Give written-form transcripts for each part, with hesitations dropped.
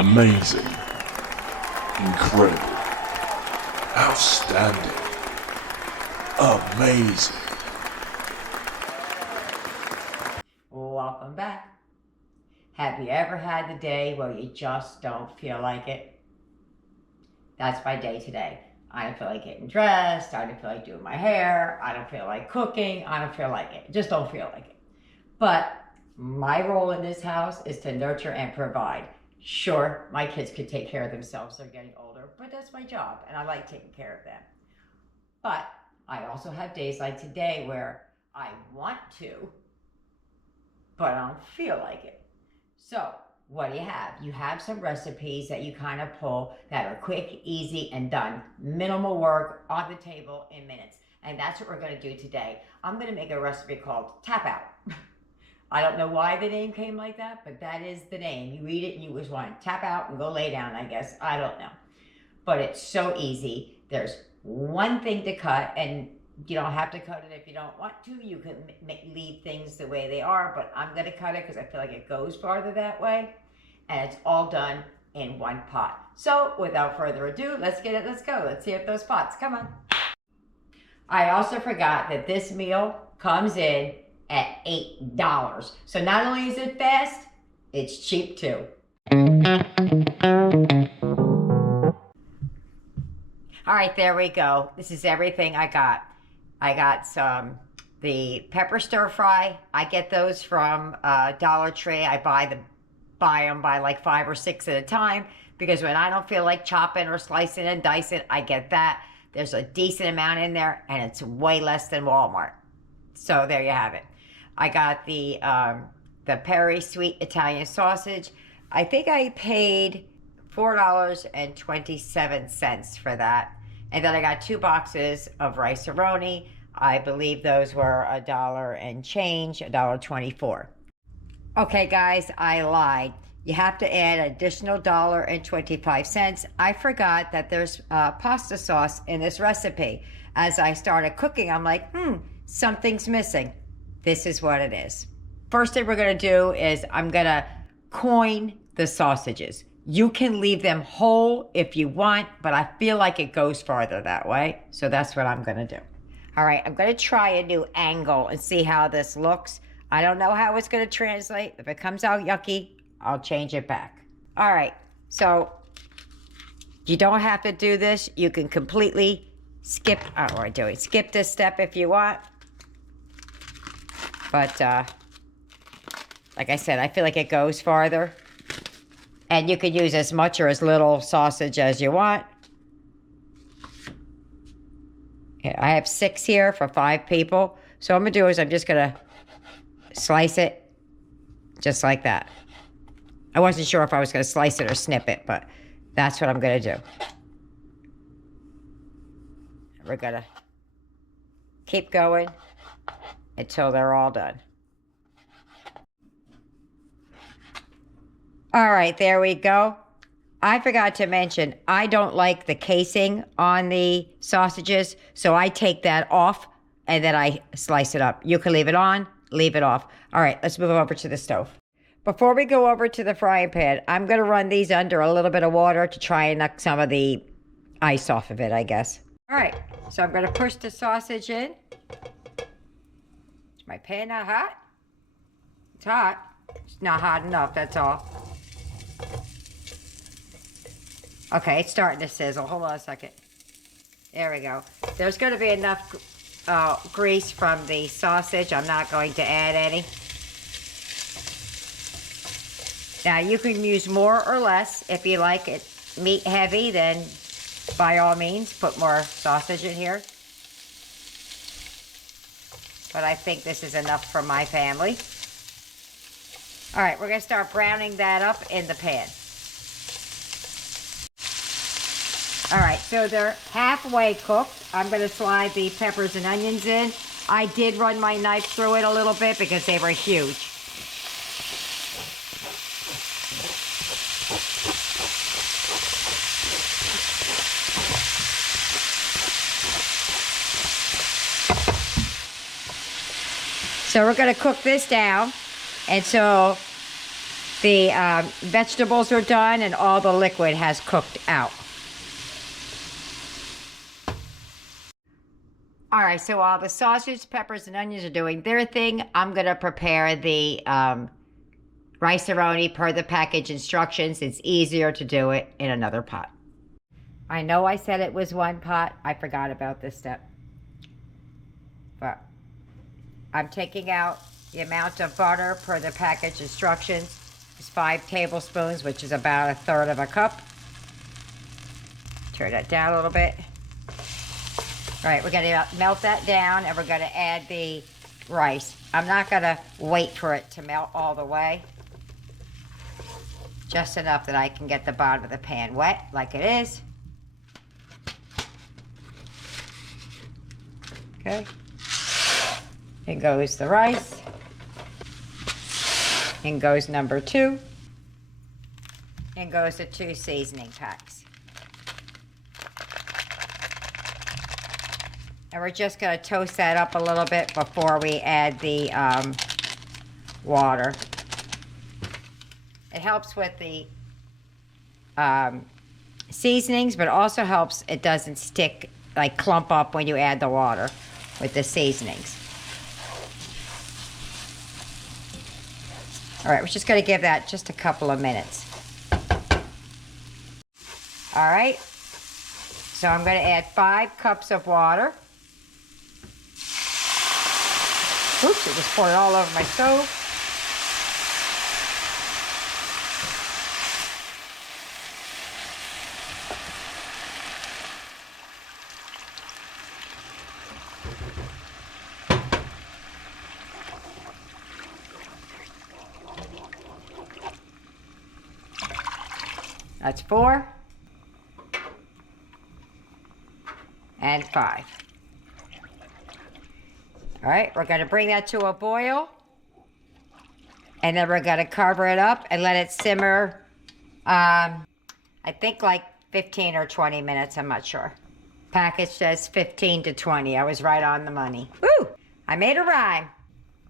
amazing, incredible, outstanding, amazing. Welcome back. Have you ever had the day where you just don't feel like it? That's my day today. I don't feel like getting dressed. I don't feel like doing my hair. I don't feel like cooking. I don't feel like it. Just don't feel like it. But my role in this house is to nurture and provide. Sure, my kids could take care of themselves. They're getting older, but that's my job, and I like taking care of them. But I also have days like today where I want to, but I don't feel like it. So what do you have? You have some recipes that you kind of pull that are quick, easy, and done. Minimal work on the table in minutes. And that's what we're going to do today. I'm going to make a recipe called Tap Out. I don't know why the name came like that, but that is the name. You read it and you just want to tap out and go lay down, I guess. I don't know. But it's so easy. There's one thing to cut, and you don't have to cut it if you don't want to. You can leave things the way they are, but I'm going to cut it because I feel like it goes farther that way. And it's all done in one pot. So without further ado, let's get it. Let's go. Let's see if those pots. Come on. I also forgot that this meal comes in at $8. So not only is it fast, it's cheap too. All right, there we go. This is everything I got. I got the pepper stir fry. I get those from Dollar Tree. I buy them by like 5 or 6 at a time, because when I don't feel like chopping or slicing and dicing, I get that. There's a decent amount in there, and it's way less than Walmart. So there you have it. I got the Peri sweet Italian sausage. I think I paid $4.27 for that. And then I got 2 boxes of RICE-A-RONI. I believe those were $1 and change, $1.24. Okay, guys, I lied. You have to add an additional $1.25. I forgot that there's pasta sauce in this recipe. As I started cooking, I'm like, something's missing. This is what it is. First thing we're going to do is I'm going to coin the sausages. You can leave them whole if you want, but I feel like it goes farther that way. So that's what I'm going to do. All right, I'm going to try a new angle and see how this looks. I don't know how it's going to translate. If it comes out yucky, I'll change it back. All right, so you don't have to do this. You can completely skip this step if you want. But like I said, I feel like it goes farther. And you could use as much or as little sausage as you want. Okay, I have 6 here for 5 people. So what I'm going to do is I'm just going to slice it just like that. I wasn't sure if I was going to slice it or snip it, but that's what I'm going to do. We're going to keep going until they're all done. All right, there we go. I forgot to mention, I don't like the casing on the sausages, so I take that off and then I slice it up. You can leave it on, leave it off. All right, let's move over to the stove. Before we go over to the frying pan, I'm going to run these under a little bit of water to try and knock some of the ice off of it, I guess. All right, so I'm going to push the sausage in. Is my pan not hot? It's hot. It's not hot enough, that's all. Okay, it's starting to sizzle. Hold on a second. There we go. There's going to be enough grease from the sausage. I'm not going to add any. Now, you can use more or less. If you like it meat heavy, then by all means, put more sausage in here. But I think this is enough for my family. All right, we're going to start browning that up in the pan. All right, so they're halfway cooked. I'm going to slide the peppers and onions in. I did run my knife through it a little bit because they were huge. So we're going to cook this down until The vegetables are done and all the liquid has cooked out. All right, so while the sausage, peppers, and onions are doing their thing, I'm going to prepare the RICE-A-RONI per the package instructions. It's easier to do it in another pot. I know I said it was one pot. I forgot about this step. But I'm taking out the amount of butter per the package instructions. It's 5 tablespoons, which is about 1/3 of a cup. Turn that down a little bit. All right, we're gonna melt that down and we're gonna add the rice. I'm not gonna wait for it to melt all the way. Just enough that I can get the bottom of the pan wet like it is. Okay. In goes the rice. In goes number 2. In goes the 2 seasoning packs. And we're just going to toast that up a little bit before we add the water. It helps with the seasonings, but also helps it doesn't stick, like clump up when you add the water with the seasonings. All right, we're just going to give that just a couple of minutes. All right, so I'm going to add 5 cups of water. Oops, it just poured it all over my stove. That's 4 and 5. All right, we're going to bring that to a boil, and then we're going to cover it up and let it simmer, I think like 15 or 20 minutes, I'm not sure. Package says 15 to 20. I was right on the money. Woo! I made a rhyme.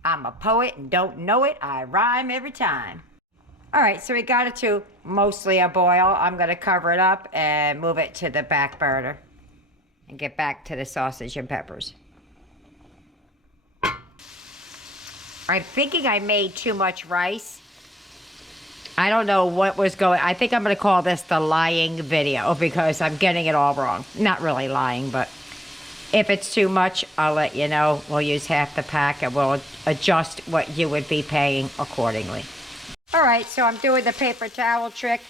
I'm a poet and don't know it. I rhyme every time. All right, so we got it to mostly a boil. I'm going to cover it up and move it to the back burner and get back to the sausage and peppers. I'm thinking I made too much rice. I don't know what was going. I think I'm going to call this the lying video because I'm getting it all wrong. Not really lying, but if it's too much, I'll let you know. We'll use half the pack and we'll adjust what you would be paying accordingly. All right, so I'm doing the paper towel trick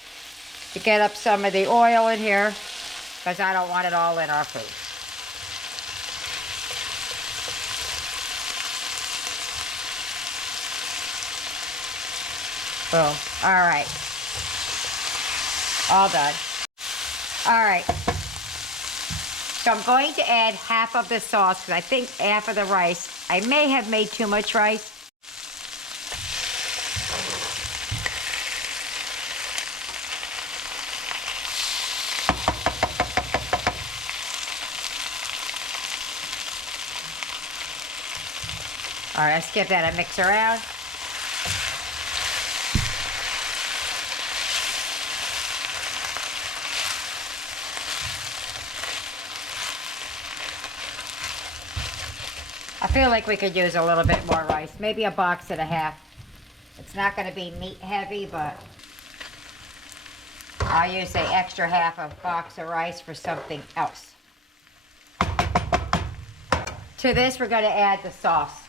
to get up some of the oil in here because I don't want it all in our food. Boom. All right. All done. All right. So I'm going to add half of the sauce because I think half of the rice. I may have made too much rice. All right, let's give that a mix around. I feel like we could use a little bit more rice, maybe a box and a half. It's not going to be meat heavy, but I'll use the extra half of a box of rice for something else. To this, we're going to add the sauce.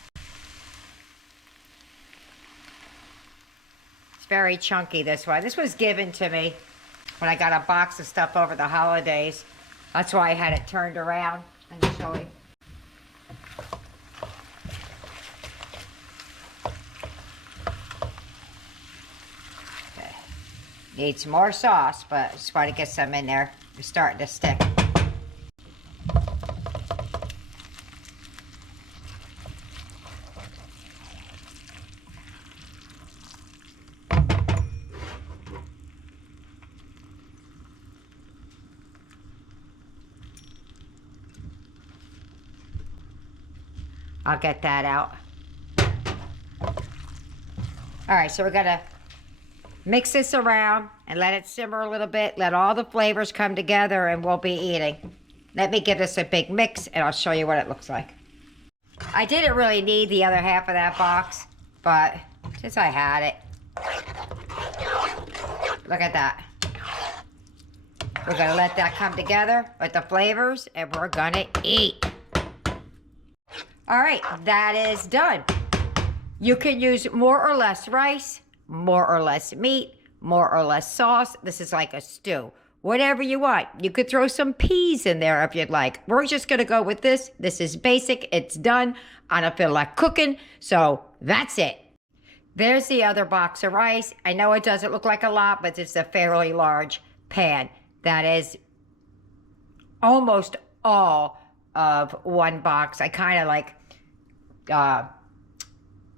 It's very chunky, this one. This was given to me when I got a box of stuff over the holidays. That's why I had it turned around initially. Need some more sauce, but I just want to get some in there. It's starting to stick. I'll get that out. All right, so we're gonna Mix this around and let it simmer a little bit. Let all the flavors come together and we'll be eating. Let me give this a big mix and I'll show you what it looks like. I didn't really need the other half of that box, but since I had it, look at that. We're gonna let that come together with the flavors and we're gonna eat. All right, that is done. You can use more or less rice, more or less meat, more or less sauce. This is like a stew. Whatever you want. You could throw some peas in there if you'd like. We're just gonna go with this. This is basic, it's done. I don't feel like cooking, so that's it. There's the other box of rice. I know it doesn't look like a lot, but it's a fairly large pan. That is almost all of one box. I kind of like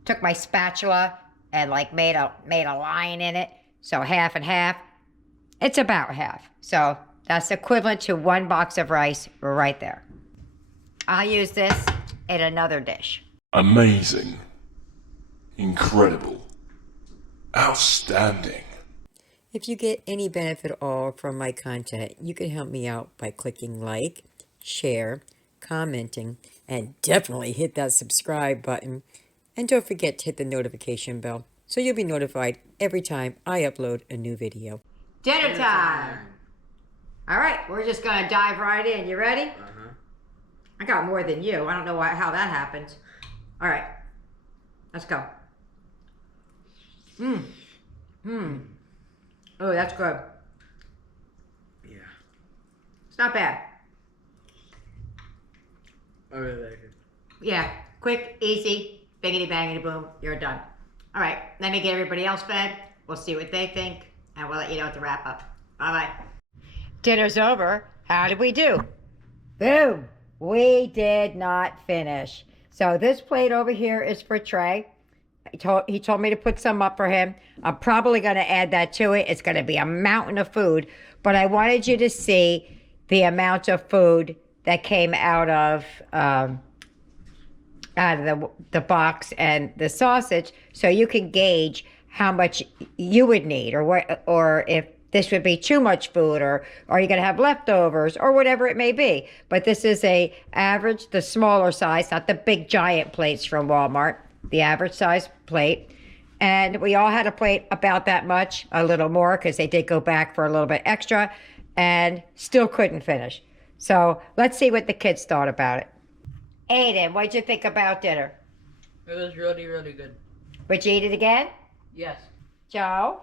took my spatula and like made a line in it. So half and half. It's about half. So that's equivalent to one box of rice right there. I'll use this in another dish. Amazing. Incredible. Outstanding. If you get any benefit at all from my content, you can help me out by clicking like, share, commenting, and definitely hit that subscribe button. And don't forget to hit the notification bell so you'll be notified every time I upload a new video. Dinner time. All right, we're just gonna dive right in. You ready? I got more than you. I don't know how that happens. All right, let's go. Oh, that's good. Yeah. It's not bad. I really like it. Yeah, quick, easy, biggity bangity boom, you're done. All right, let me get everybody else fed. We'll see what they think, and we'll let you know at the wrap up. Bye-bye. Dinner's over. How did we do? Boom. We did not finish. So this plate over here is for Trey. He told me to put some up for him. I'm probably going to add that to it. It's going to be a mountain of food. But I wanted you to see the amount of food that came out of the box and the sausage, so you can gauge how much you would need, or if this would be too much food, or are you going to have leftovers, or whatever it may be. But this is a average, the smaller size, not the big giant plates from Walmart, the average size plate. And we all had a plate about that much, a little more, because they did go back for a little bit extra, and still couldn't finish. So let's see what the kids thought about it. Aiden, what'd you think about dinner? It was really, really good. Would you eat it again? Yes. Joe?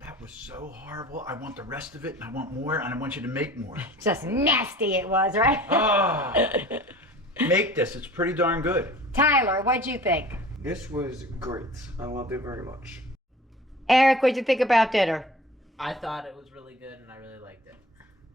That was so horrible. I want the rest of it, and I want more, and I want you to make more. Just nasty it was, right? Ah, make this. It's pretty darn good. Tyler, what'd you think? This was great. I loved it very much. Eric, what'd you think about dinner? I thought it was really good and I really liked it.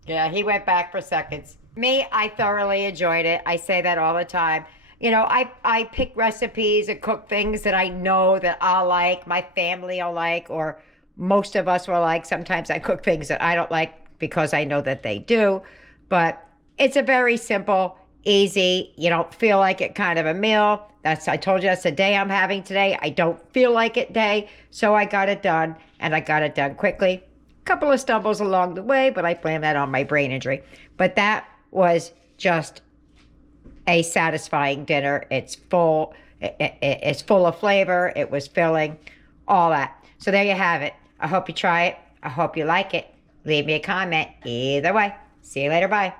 Yeah, he went back for seconds. Me, I thoroughly enjoyed it. I say that all the time. You know, I pick recipes and cook things that I know that I'll like, my family will like, or most of us will like. Sometimes I cook things that I don't like because I know that they do. But it's a very simple, easy, you don't feel like it kind of a meal. I told you that's the day I'm having today. I don't feel like it day. So I got it done, and I got it done quickly. Couple of stumbles along the way, but I blame that on my brain injury. But that was just a satisfying dinner. It's full. It's full of flavor. It was filling, all that. So there you have it. I hope you try it. I hope you like it. Leave me a comment. Either way. See you later. Bye.